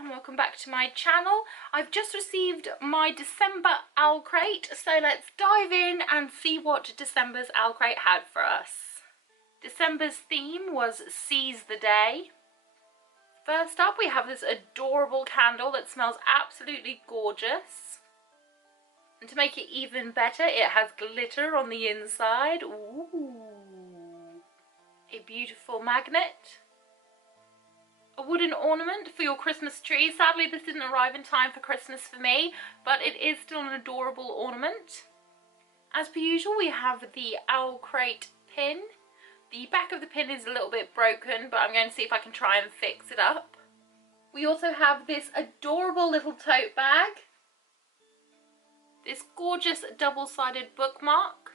and welcome back to my channel. I've just received my December OwlCrate, so let's dive in and see what December's OwlCrate had for us. December's theme was Seize the Day. First up, we have this adorable candle that smells absolutely gorgeous. And to make it even better, it has glitter on the inside. Ooh. A beautiful magnet. A wooden ornament for your Christmas tree. Sadly, this didn't arrive in time for Christmas for me, but it is still an adorable ornament. As per usual, we have the OwlCrate pin. The back of the pin is a little bit broken, but I'm going to see if I can try and fix it up. We also have this adorable little tote bag. This gorgeous double-sided bookmark.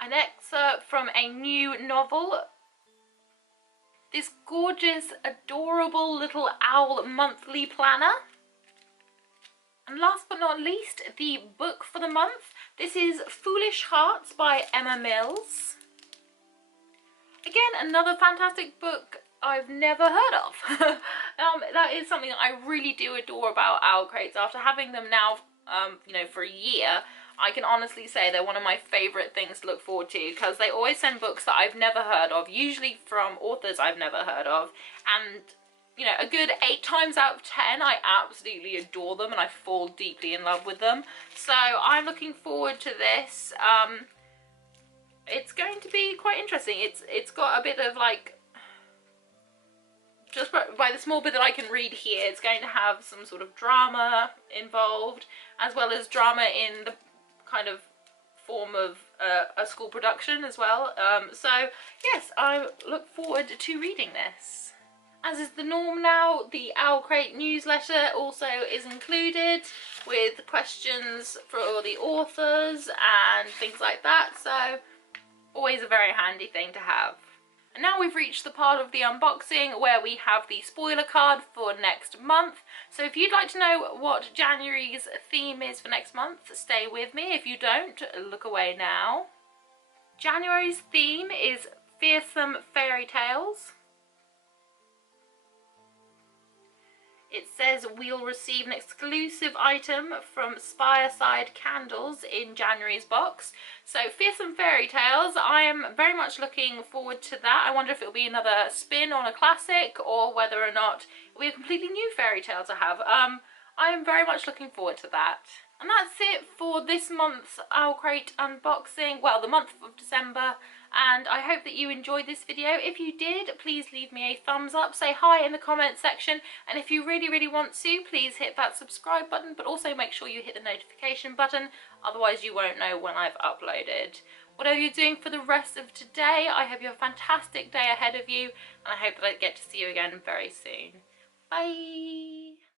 An excerpt from a new novel. This gorgeous, adorable little owl monthly planner. And last but not least, the book for the month. This is Foolish Hearts by Emma Mills. Again, another fantastic book I've never heard of. That is something that I really do adore about OwlCrates. After having them now, for a year, I can honestly say they're one of my favourite things to look forward to, because they always send books that I've never heard of, usually from authors I've never heard of, and a good 8 times out of 10 I absolutely adore them and I fall deeply in love with them. So I'm looking forward to this. It's going to be quite interesting. It's got a bit of just by the small bit that I can read here, it's going to have some sort of drama involved, as well as drama in the kind of form of a school production as well. So yes, I look forward to reading this. As is the norm now, the OwlCrate newsletter also is included with questions for the authors and things like that, so always a very handy thing to have. And now we've reached the part of the unboxing where we have the spoiler card for next month. So if you'd like to know what January's theme is for next month, stay with me. If you don't, look away now. January's theme is fearsome fairy tales. It says we'll receive an exclusive item from Spireside Candles in January's box. So fearsome fairy tales, I am very much looking forward to that. I wonder if it'll be another spin on a classic, or whether or not it'll be a completely new fairy tale to have. I am very much looking forward to that. And that's it for this month's OwlCrate unboxing, well, the month of December, and I hope that you enjoyed this video. If you did, please leave me a thumbs up, say hi in the comment section, and if you really want to, please hit that subscribe button, but also make sure you hit the notification button, otherwise you won't know when I've uploaded. Whatever you're doing for the rest of today, I hope you have a fantastic day ahead of you, and I hope that I get to see you again very soon. Bye!